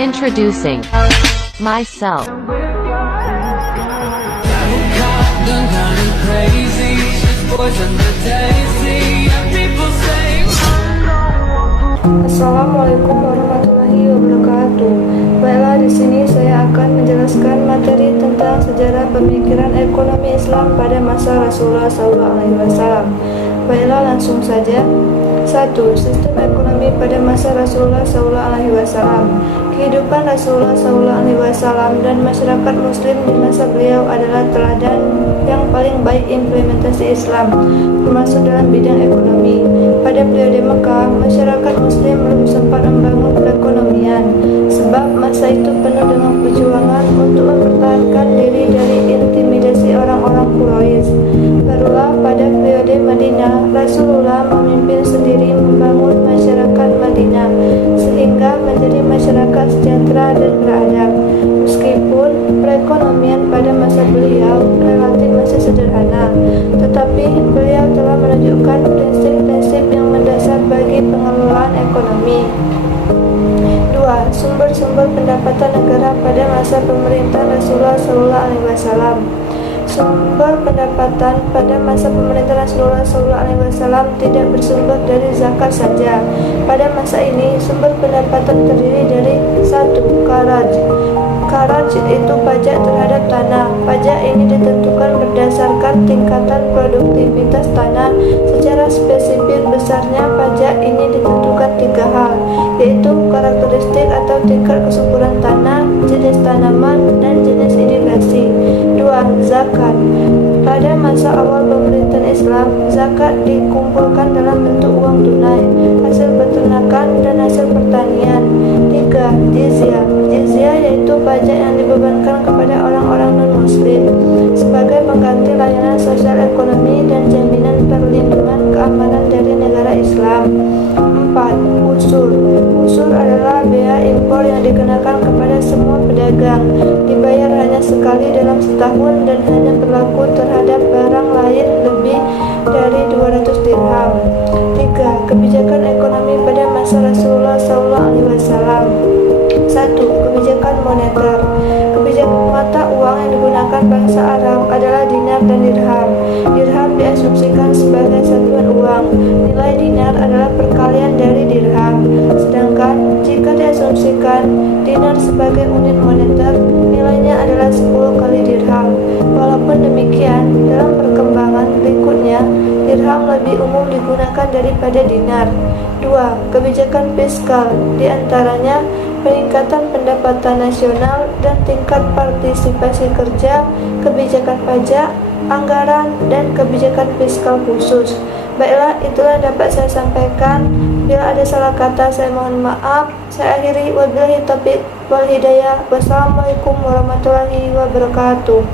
Introducing myself. Assalamualaikum warahmatullahi wabarakatuh. Baiklah, di sini saya akan menjelaskan materi tentang sejarah pemikiran ekonomi Islam pada masa Rasulullah SAW. Baiklah, langsung saja. 1. Sistem ekonomi pada masa Rasulullah SAW. Kehidupan Rasulullah SAW dan masyarakat Muslim di masa beliau adalah teladan yang paling baik implementasi Islam, termasuk dalam bidang ekonomi. Pada periode Mekah, masyarakat Muslim belum sempat membangun perekonomian, sebab masa itu penuh dengan perjuangan untuk mempertahankan diri dari intimidasi orang-orang Quraisy. Barulah pada periode Madinah, Rasulullah memimpin sendiri membangun masyarakat Madinah sehingga menjadi masyarakat sejahtera dan beradab. Meskipun perekonomian pada masa beliau relatif masih sederhana, tetapi beliau telah menunjukkan prinsip-prinsip yang mendasar bagi pengelolaan ekonomi. 2. Sumber-sumber pendapatan negara pada masa pemerintahan Rasulullah SAW. Sumber pendapatan pada masa pemerintahan Rasulullah SAW tidak bersumber dari zakat saja. Pada masa ini, sumber pendapatan terdiri dari 1. Kharaj. Kharaj itu pajak terhadap tanah. Pajak ini ditentukan berdasarkan tingkatan produktivitas tanah. Secara spesifik, besarnya pajak ini ditentukan 3 hal, yaitu karakteristik atau tingkat kesuburan tanah, jenis tanaman, dan jenis irigasi. 2. Zakat. Pada masa awal pemerintahan Islam, zakat dikumpulkan dalam bentuk uang tunai, hasil peternakan, dan hasil pertanian. 3. Jizyah. Jizyah yaitu pajak yang dibebankan kepada orang-orang non-muslim sebagai pengganti layanan sosial ekonomi dan jaminan perlindungan keamanan dari negara Islam. 4. Usur. Usur adalah bea impor yang dikenakan kepada semua pedagang, dibayar hanya sekali dalam setahun dan hanya berlaku terhadap barang lain lebih dari 200 dirham. 3. Kebijakan ekonomi pada masa Rasulullah SAW. 1. Kebijakan moneter. Kebijakan mata uang yang digunakan bangsa Arab adalah dinar dan dirham. Dirham diasumsikan sebagai satuan uang. Nilai dinar adalah perkalian dari dirham. Sedangkan jika diasumsikan dinar sebagai unit moneter, nilainya adalah 10 kali dirham. Walaupun demikian, dalam perkembangan berikutnya, dirham lebih umum digunakan daripada dinar. 2. Kebijakan fiskal, diantaranya peningkatan pendapatan nasional dan tingkat partisipasi kerja, kebijakan pajak, anggaran, dan kebijakan fiskal khusus. Baiklah, itulah yang dapat saya sampaikan. Bila ada salah kata, saya mohon maaf. Saya akhiri, wabillahi taufiq wal hidayah. Wassalamualaikum warahmatullahi wabarakatuh.